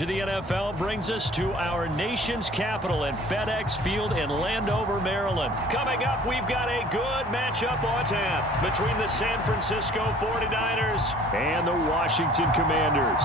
coverage of the NFL brings us to our nation's capital at FedEx Field in Landover, Maryland. Coming up, we've got a good matchup on tap between the San Francisco 49ers and the Washington Commanders.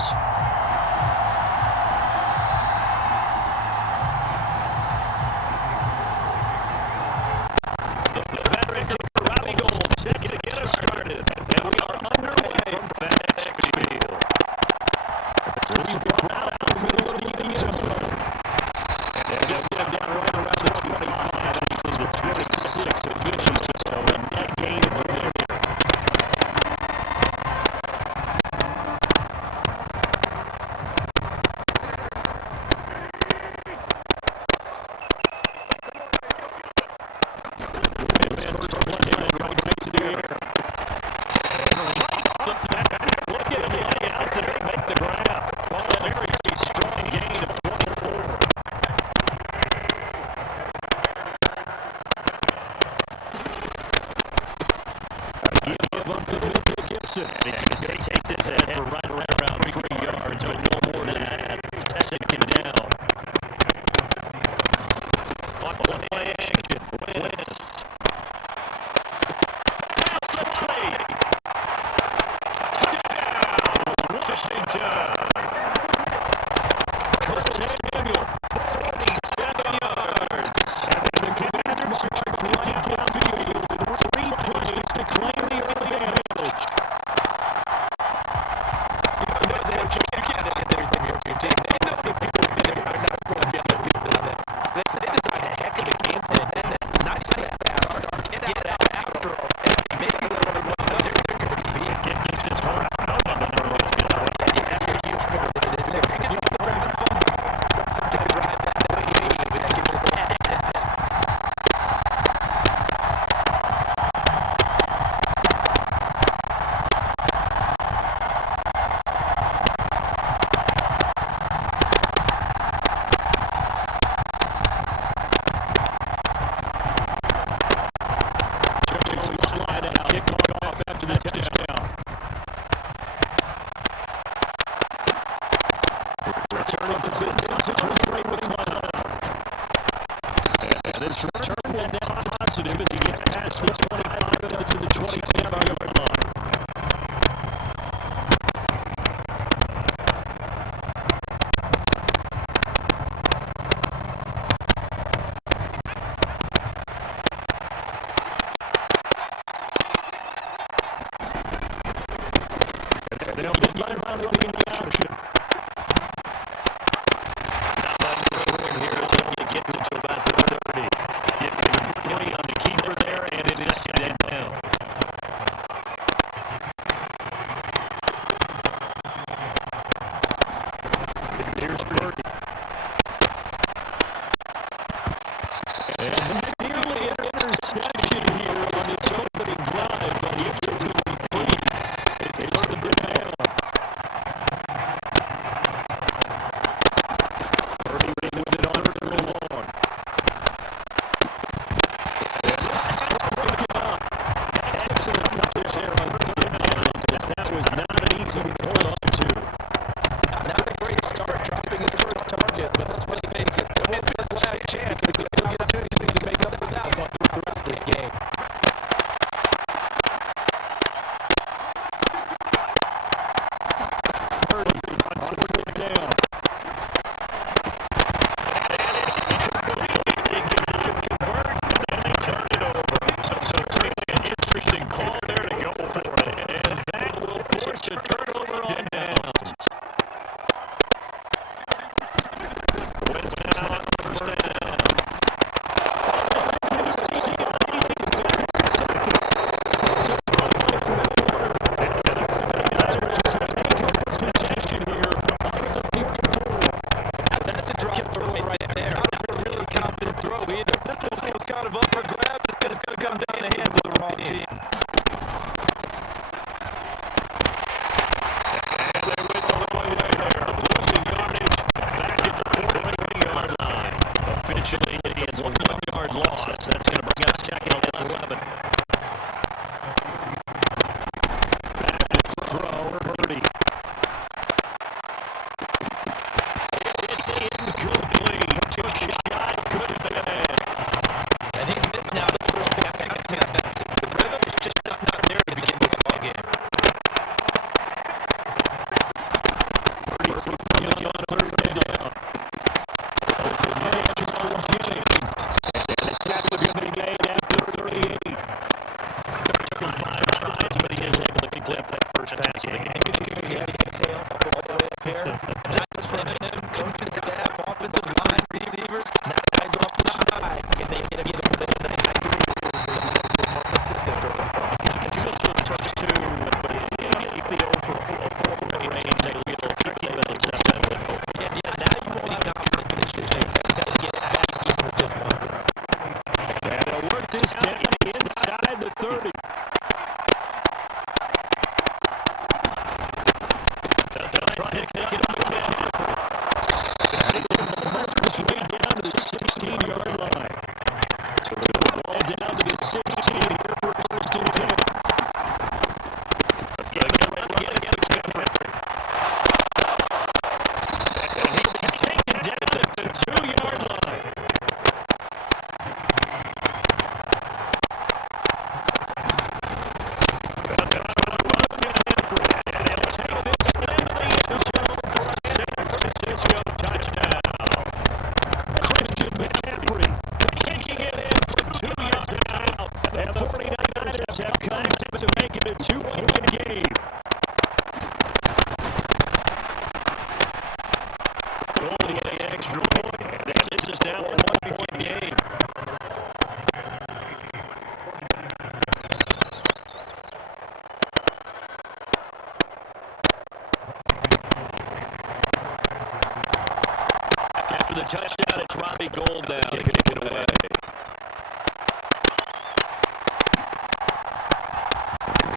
The touchdown, it's Robbie Gold now to kick it away.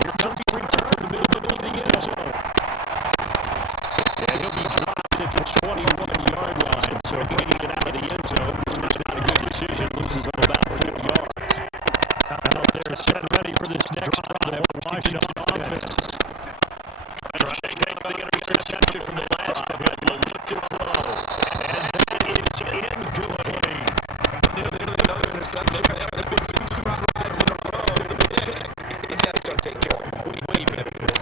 Return to the middle of the end zone. And he'll be dropped at the 21-yard line, so getting it out of the end zone is not a good decision. Loses up about 4 yards. Out there, set ready for this next drive. Washington offense. Trying to take the interception from the last drive. Will look to throw. And that is incomplete. Another interception. Two drives in a row. He's got to start taking care of way better than this.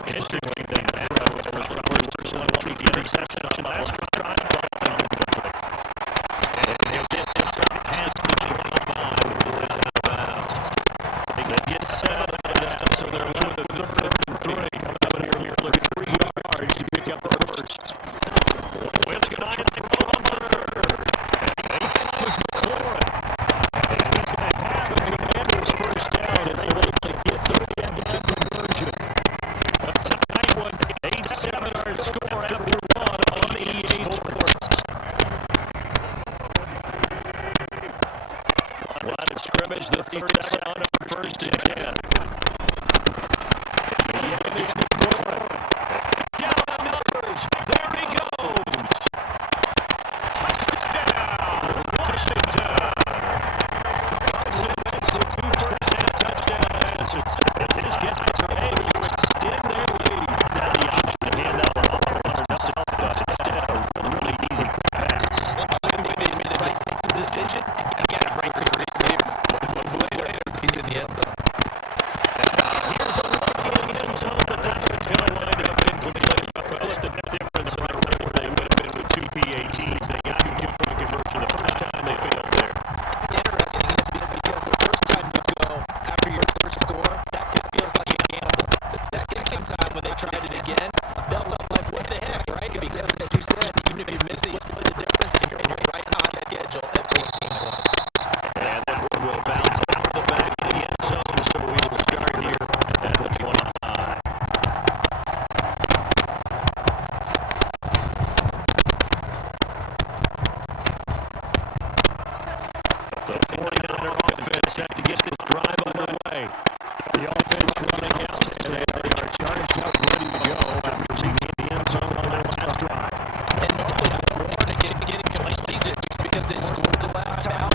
Interesting thing, man. Personally, wanting the interception on last drive. And he'll get this past the 25. It's out of bounds. They get 7 out of that, so they're with a 3rd and 3. Coming here, looking 3 yards to pick up the first. Wentz going to go on third. And he follows McLaurin. And he's going to have the Commanders first down as they're able to get 30 and get conversion. But tonight, 8-7 our score after 1 on EA Sports. Line of scrimmage, the 37 on 1st and 10. Yeah, it's McLaurin. Down the numbers. There he goes. Touchdown, Washington. Carson Wentz with 2 first-down touchdown passes. His guys are able to extend their lead. Now the option to hand out the ball or nothing, but instead a really easy quick pass. The way they made a decision, you got it right to the receiver. 1 play later, he's in the end zone. Here's a look in the end zone, but that one's going to wind up incomplete. What's the difference in their rate where they would have been with 2 PATs? They got 2-point conversion the first time they failed there. Interesting is because the first time you go after your first score, that feels like a gamble. The second time when they tried it again, they'll look like, what the heck, right? Because as you said, even if you miss it, you split the difference and you're right on schedule at 14 points. And that one will bounce out the back of the end zone, so we will start here at the 25. The 49er offense set to get this drive underway. The offense running out, and they are charged up, ready to go after seeing the end zone on their last drive. And normally I don't want to get complacent because they scored the last time.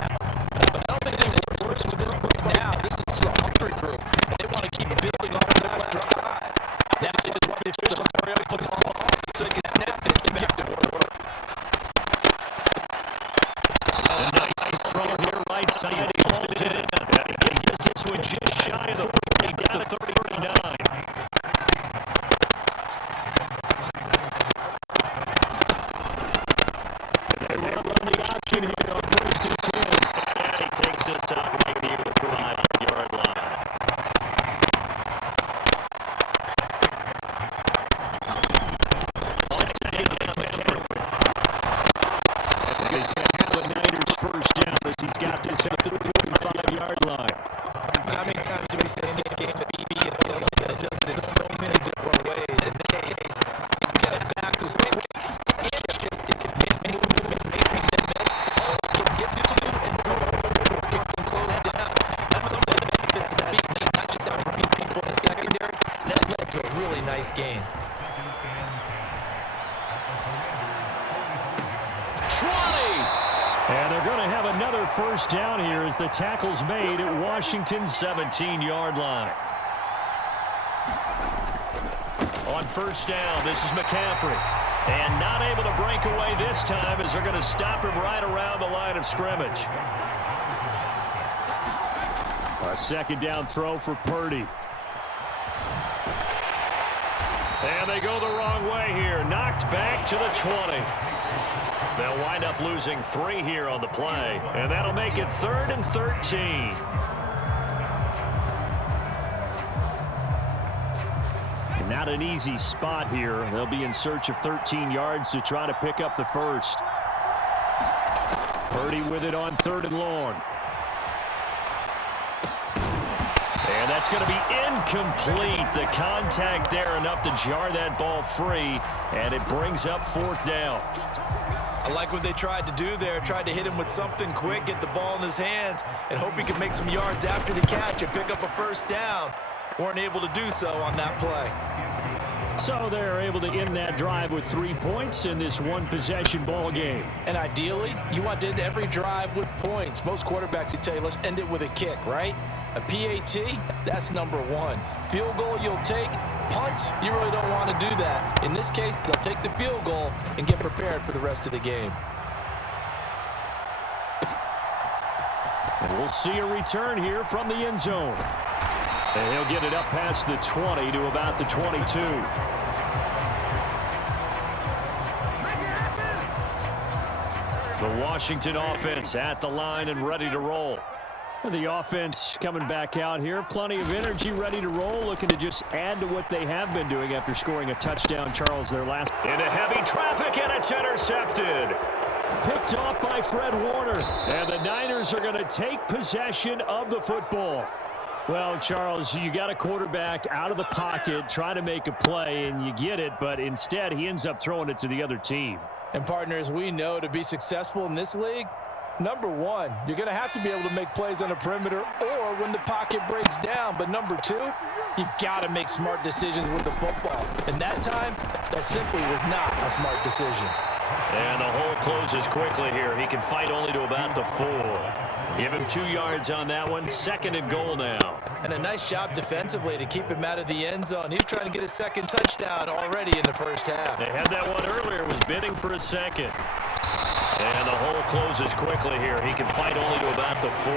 But I don't think they were worse with this right now. This is a hungry group, and they want to keep building off that drive. Now they just want the officials to hurry up and the ball so they can snap it and get to work. A nice throw here, right side. He gets this one just shy of the 40, down to 39. here on 1st and 10. As he takes this up right here at the 5-yard line. On second down, McCaffrey. He's going to have a Niners first down as he's got this up to the 45-yard line. How many times do we say in this game that PB is in so many different ways? In this case, you got a back who's quick and shifted. Maybe miss, also gets it to and throw it and close down. That's something that benefits his beat, not just having to beat people in the secondary. That led to a really nice game. 20! And they're going to have another first down here as the tackle's made at Washington's 17-yard line. On first down, this is McCaffrey. And not able to break away this time as they're going to stop him right around the line of scrimmage. A second down throw for Purdy. And they go the wrong way here. Knocked back to the 20. They'll wind up losing 3 here on the play. And that'll make it 3rd and 13. Not an easy spot here. They'll be in search of 13 yards to try to pick up the first. Purdy with it on 3rd and long. And that's going to be incomplete. The contact there enough to jar that ball free. And it brings up 4th down. I like what they tried to do there. Tried to hit him with something quick, get the ball in his hands, and hope he could make some yards after the catch and pick up a first down. Weren't able to do so on that play. So they're able to end that drive with 3 points in this one-possession ball game. And ideally, you want to end every drive with points. Most quarterbacks would tell you, let's end it with a kick, right? A PAT, that's number 1. Field goal you'll take. Punts, you really don't want to do that. In this case, they'll take the field goal and get prepared for the rest of the game. And we'll see a return here from the end zone. And he'll get it up past the 20 to about the 22. The Washington offense at the line and ready to roll. The offense coming back out here. Plenty of energy, ready to roll, looking to just add to what they have been doing after scoring a touchdown, Charles, their last. Into heavy traffic, and it's intercepted. Picked off by Fred Warner. And the Niners are going to take possession of the football. Well, Charles, you got a quarterback out of the pocket trying to make a play, and you get it, but instead he ends up throwing it to the other team. And partners, we know to be successful in this league, number 1, you're going to have to be able to make plays on the perimeter or when the pocket breaks down. But number 2, you've got to make smart decisions with the football. And that time, that simply was not a smart decision. And the hole closes quickly here. He can fight only to about the 4. Give him 2 yards on that one. 2nd and goal now. And a nice job defensively to keep him out of the end zone. He was trying to get his 2nd touchdown already in the first half. They had that one earlier. Was bidding for a 2nd. And the hole closes quickly here. He can fight only to about the 4.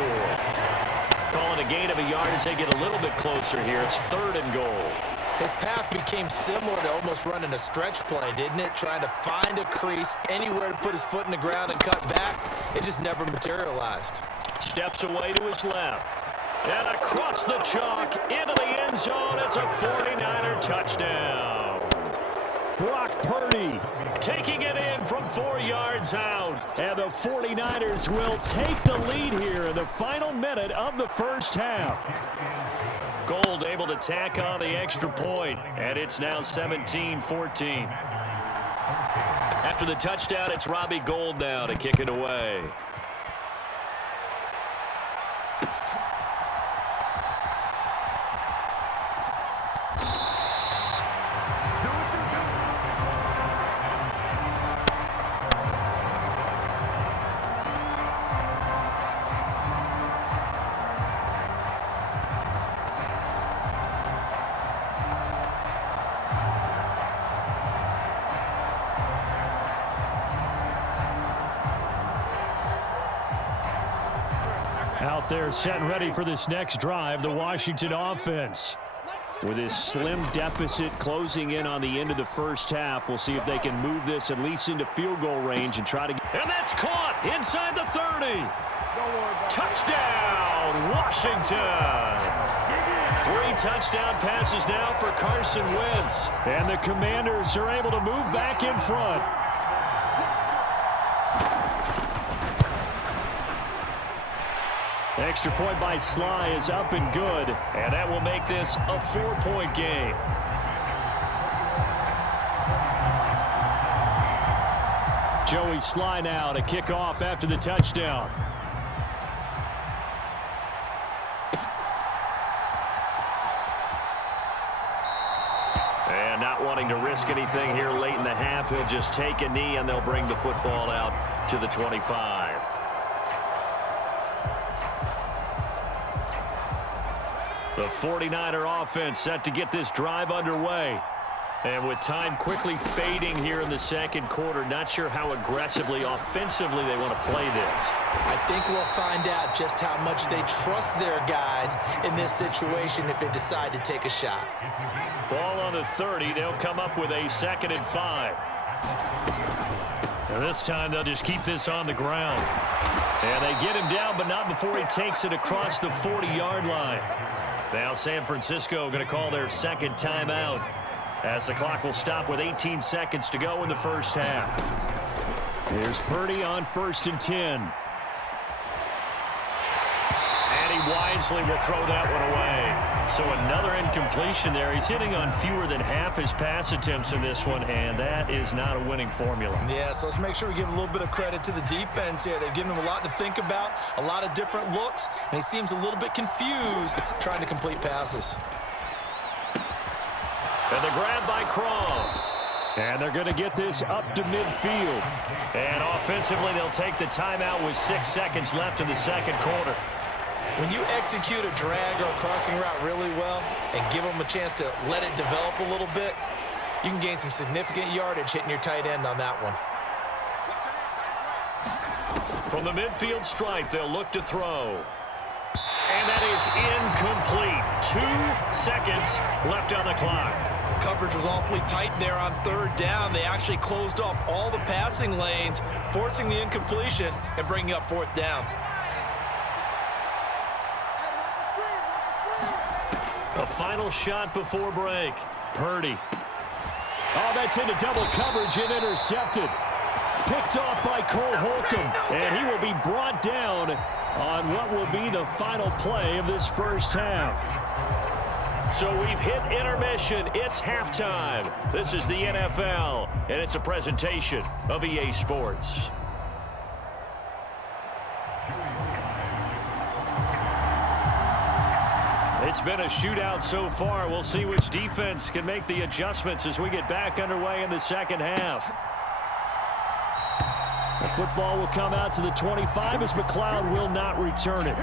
Calling a gain of a yard as they get a little bit closer here. It's 3rd and goal. His path became similar to almost running a stretch play, didn't it? Trying to find a crease, anywhere to put his foot in the ground and cut back. It just never materialized. Steps away to his left. And across the chalk into the end zone. It's a 49er touchdown. Brock Purdy taking it in from 4 yards out. And the 49ers will take the lead here in the final minute of the first half. Gold able to tack on the extra point, and it's now 17-14. After the touchdown, it's Robbie Gould now to kick it away. Out there set and ready for this next drive, the Washington offense. With this slim deficit closing in on the end of the first half, we'll see if they can move this at least into field goal range and try to... And that's caught inside the 30. Touchdown, Washington. 3 touchdown passes now for Carson Wentz. And the Commanders are able to move back in front. Extra point by Sly is up and good. And that will make this a 4-point game. Joey Sly now to kick off after the touchdown. And not wanting to risk anything here late in the half, he'll just take a knee and they'll bring the football out to the 25. The 49er offense set to get this drive underway. And with time quickly fading here in the second quarter, not sure how aggressively, offensively they want to play this. I think we'll find out just how much they trust their guys in this situation if they decide to take a shot. Ball on the 30. They'll come up with a 2nd and 5. And this time they'll just keep this on the ground. And they get him down, but not before he takes it across the 40-yard line. Now San Francisco going to call their second timeout as the clock will stop with 18 seconds to go in the first half. Here's Purdy on 1st and 10. And he wisely will throw that one away. So another incompletion there. He's hitting on fewer than half his pass attempts in this one, and that is not a winning formula. Yeah, so let's make sure we give a little bit of credit to the defense here. They've given him a lot to think about, a lot of different looks, and he seems a little bit confused trying to complete passes. And the grab by Croft. And they're going to get this up to midfield. And offensively, they'll take the timeout with 6 seconds left in the second quarter. When you execute a drag or a crossing route really well and give them a chance to let it develop a little bit, you can gain some significant yardage hitting your tight end on that one. From the midfield stripe, they'll look to throw. And that is incomplete. 2 seconds left on the clock. Coverage was awfully tight there on 3rd down. They actually closed off all the passing lanes, forcing the incompletion and bringing up 4th down. A final shot before break. Purdy. Oh, that's into double coverage and intercepted. Picked off by Cole Holcomb. And he will be brought down on what will be the final play of this first half. So we've hit intermission. It's halftime. This is the NFL, and it's a presentation of EA Sports. It's been a shootout so far. We'll see which defense can make the adjustments as we get back underway in the second half. The football will come out to the 25 as McLeod will not return it.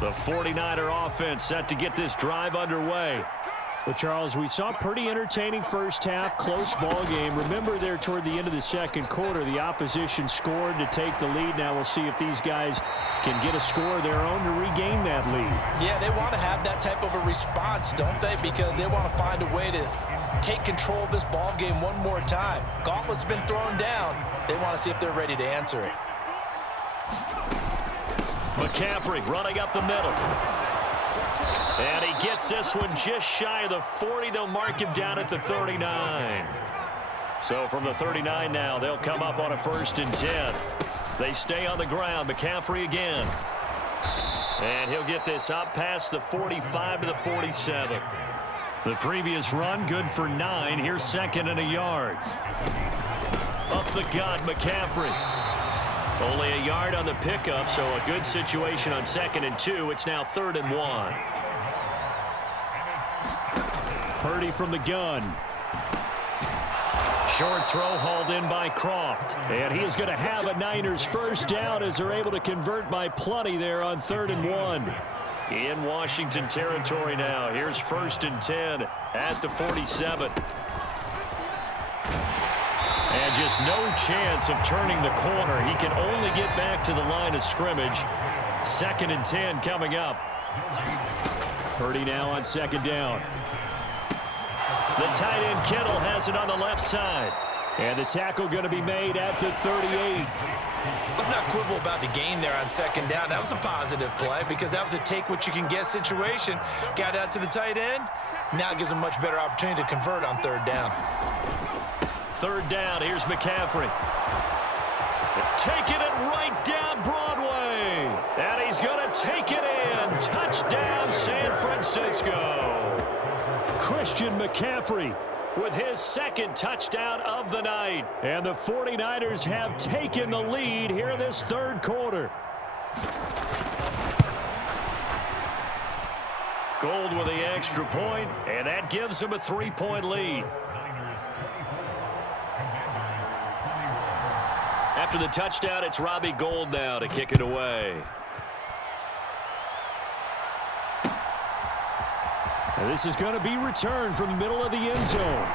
The 49er offense set to get this drive underway. Well, Charles, we saw pretty entertaining first half, close ball game. Remember there toward the end of the second quarter, the opposition scored to take the lead. Now we'll see if these guys can get a score of their own to regain that lead. Yeah, they want to have that type of a response, don't they? Because they want to find a way to take control of this ball game one more time. Gauntlet's been thrown down. They want to see if they're ready to answer it. McCaffrey running up the middle. And he gets this one just shy of the 40. They'll mark him down at the 39. So from the 39 now, they'll come up on a 1st and 10. They stay on the ground. McCaffrey again. And he'll get this up past the 45 to the 47. The previous run good for 9. Here's 2nd and a yard. Up the gut, McCaffrey. Only a yard on the pickup, so a good situation on 2nd and 2. It's now 3rd and 1. Purdy from the gun. Short throw hauled in by Croft. And he is going to have a Niners first down as they're able to convert by plenty there on 3rd and 1. In Washington territory now. Here's 1st and 10 at the 47. And just no chance of turning the corner. He can only get back to the line of scrimmage. 2nd and 10 coming up. Purdy now on 2nd down. The tight end Kittle has it on the left side. And the tackle going to be made at the 38. Let's not quibble about the gain there on 2nd down. That was a positive play because that was a take-what-you-can-get situation. Got out to the tight end. Now gives him a much better opportunity to convert on 3rd down. 3rd down. Here's McCaffrey. Taking it right down Broadway. And he's going to take it in. Touchdown, San Francisco. Christian McCaffrey with his 2nd touchdown of the night. And the 49ers have taken the lead here in this 3rd quarter. Gold with the extra point, and that gives him a 3-point lead. After the touchdown, it's Robbie Gould now to kick it away. And this is going to be returned from the middle of the end zone.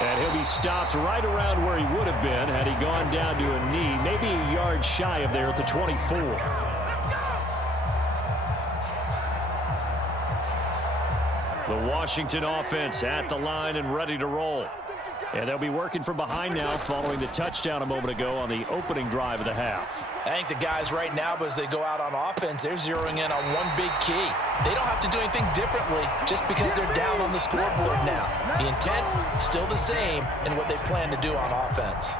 And he'll be stopped right around where he would have been had he gone down to a knee, maybe a yard shy of there at the 24. The Washington offense at the line and ready to roll. And they'll be working from behind now following the touchdown a moment ago on the opening drive of the half. I think the guys right now, as they go out on offense, they're zeroing in on one big key. They don't have to do anything differently just because they're down on the scoreboard now. The intent, still the same in what they plan to do on offense.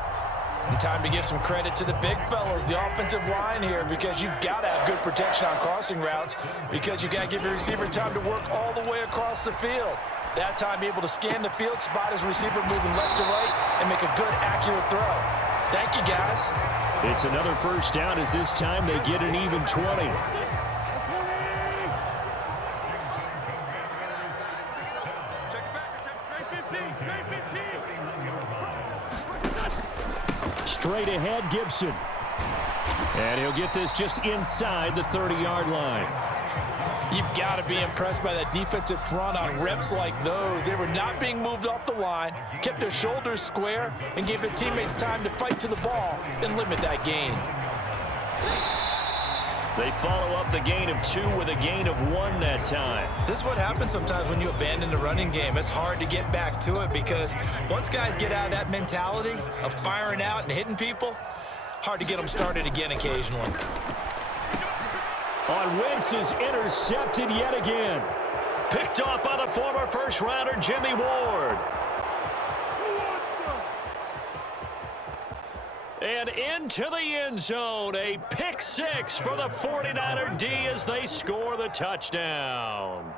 And time to give some credit to the big fellas, the offensive line here, because you've got to have good protection on crossing routes because you've got to give your receiver time to work all the way across the field. That time, be able to scan the field, spot his receiver moving left to right, and make a good, accurate throw. Thank you, guys. It's another 1st down as this time they get an even 20. Straight ahead, Gibson. And he'll get this just inside the 30-yard line. You've got to be impressed by that defensive front on reps like those. They were not being moved off the line, kept their shoulders square, and gave their teammates time to fight to the ball and limit that gain. They follow up the gain of 2 with a gain of 1 that time. This is what happens sometimes when you abandon the running game. It's hard to get back to it because once guys get out of that mentality of firing out and hitting people, hard to get them started again occasionally. On Wentz is intercepted yet again. Picked off by the former first-rounder Jimmy Ward. And into the end zone, a pick 6 for the 49er D as they score the touchdown.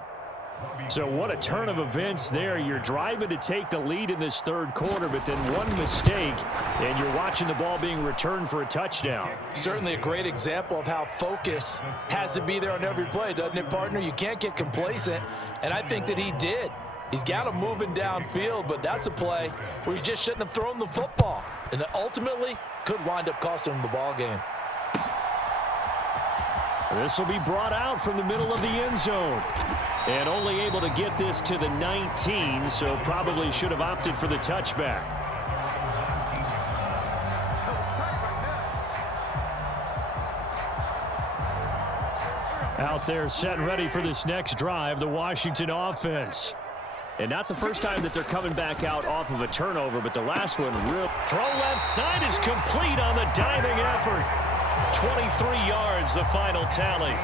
So what a turn of events there. You're driving to take the lead in this 3rd quarter, but then one mistake, and you're watching the ball being returned for a touchdown. Certainly a great example of how focus has to be there on every play, doesn't it, partner? You can't get complacent, and I think that he did. He's got him moving downfield, but that's a play where he just shouldn't have thrown the football, and that ultimately could wind up costing him the ball game. This will be brought out from the middle of the end zone. And only able to get this to the 19, so probably should have opted for the touchback. Out there set and ready for this next drive, the Washington offense. And not the first time that they're coming back out off of a turnover, but the last one real. Throw left side is complete on the diving effort. 23 yards, the final tally.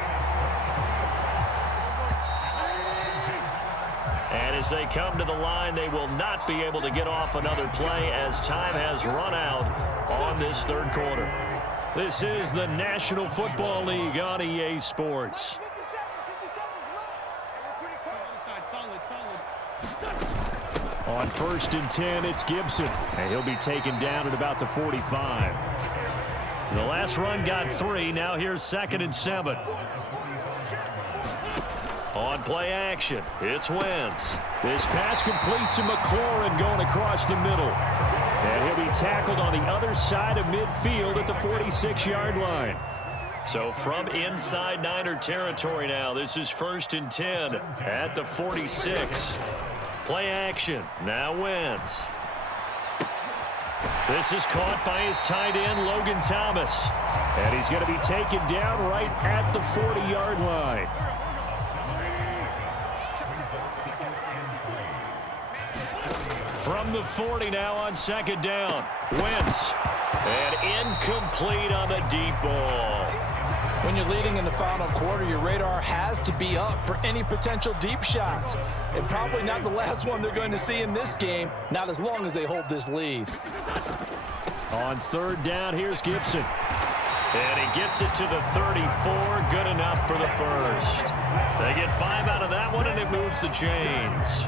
And as they come to the line, they will not be able to get off another play as time has run out on this 3rd quarter. This is the National Football League on EA Sports. On 1st and 10, it's Gibson. And he'll be taken down at about the 45. The last run got 3. Now here's 2nd and 7. On play action, it's Wentz. This pass complete to McLaurin going across the middle. And he'll be tackled on the other side of midfield at the 46-yard line. So from inside Niner territory now, this is 1st and 10 at the 46. Play action, now Wentz. This is caught by his tight end, Logan Thomas. And he's going to be taken down right at the 40-yard line. From the 40 now on second down. Wentz. And incomplete on the deep ball. When you're leading in the final quarter, your radar has to be up for any potential deep shots. And probably not the last one they're going to see in this game, not as long as they hold this lead. On third down, here's Gibson. And he gets it to the 34. Good enough for the first. They get 5 out of that one, and it moves the chains.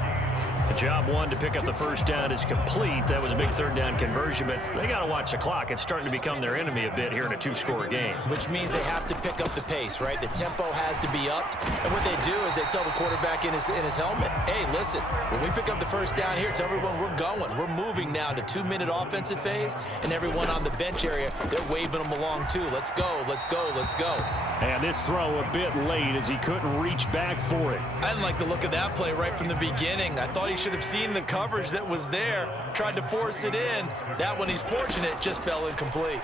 The job one to pick up the first down is complete. That was a big third down conversion, but they got to watch the clock. It's starting to become their enemy a bit here in a 2-score game. Which means they have to pick up the pace, right? The tempo has to be upped. And what they do is they tell the quarterback in his helmet, hey, listen, when we pick up the first down here, tell everyone we're going. We're moving now to 2-minute offensive phase, and everyone on the bench area, they're waving them along too. Let's go, let's go, let's go. And this throw a bit late as he couldn't reach back for it. I didn't like the look of that play right from the beginning. I thought he should have seen the coverage that was there, tried to force it in. That one, he's fortunate, just fell incomplete.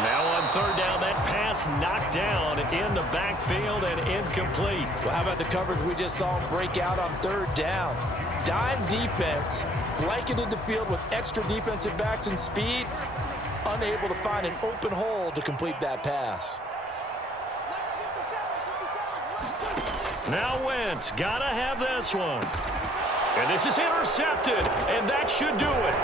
Now on third down, that pass knocked down in the backfield and incomplete. Well, how about the coverage we just saw him break out on third down? Dime defense, blanketed the field with extra defensive backs and speed, unable to find an open hole to complete that pass. Now Wentz, gotta have this one. And this is intercepted, and that should do it.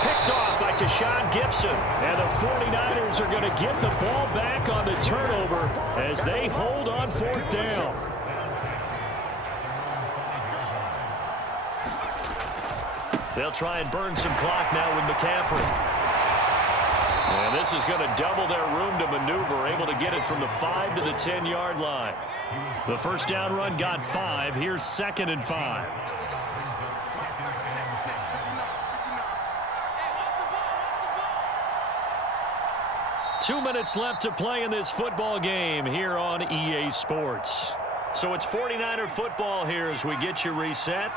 Picked off by Tashawn Gibson. And the 49ers are going to get the ball back on the turnover as they hold on fourth down. They'll try and burn some clock now with McCaffrey. And this is going to double their room to maneuver, able to get it from the 5 to the 10-yard line. The first down run got 5. Here's 2nd and 5. Two minutes left to play in this football game here on EA Sports. So it's 49er football here as we get you reset.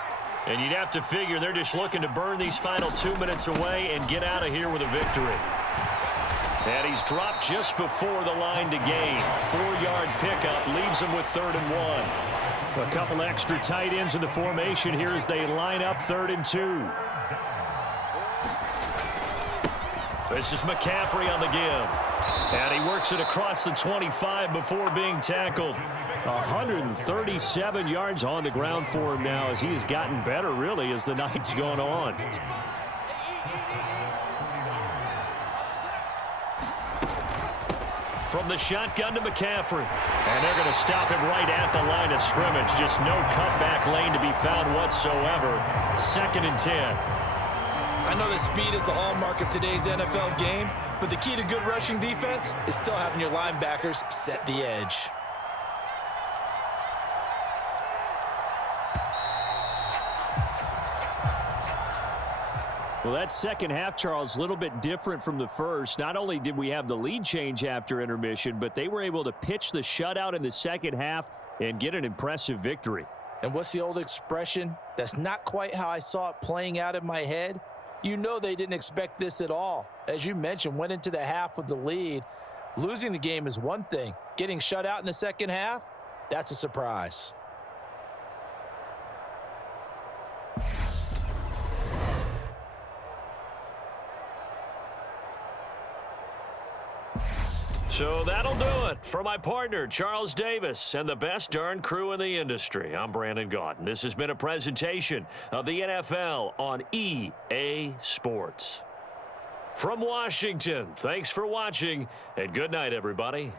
And you'd have to figure they're just looking to burn these final 2 minutes away and get out of here with a victory. And he's dropped just before the line to gain. 4-yard pickup leaves him with 3rd and 1. A couple extra tight ends in the formation here as they line up 3rd and 2. This is McCaffrey on the give. And he works it across the 25 before being tackled. 137 yards on the ground for him now as he has gotten better, really, as the night's gone on. From the shotgun to McCaffrey. And they're going to stop him right at the line of scrimmage. Just no cutback lane to be found whatsoever. 2nd and 10. I know that speed is the hallmark of today's NFL game, but the key to good rushing defense is still having your linebackers set the edge. Well, that second half, Charles, a little bit different from the first. Not only did we have the lead change after intermission, but they were able to pitch the shutout in the second half and get an impressive victory. And what's the old expression? That's not quite how I saw it playing out in my head. You know they didn't expect this at all. As you mentioned, went into the half with the lead. Losing the game is one thing. Getting shut out in the second half, that's a surprise. So that'll do it for my partner, Charles Davis, and the best darn crew in the industry. I'm Brandon Gaudin. This has been a presentation of the NFL on EA Sports. From Washington, thanks for watching, and good night, everybody.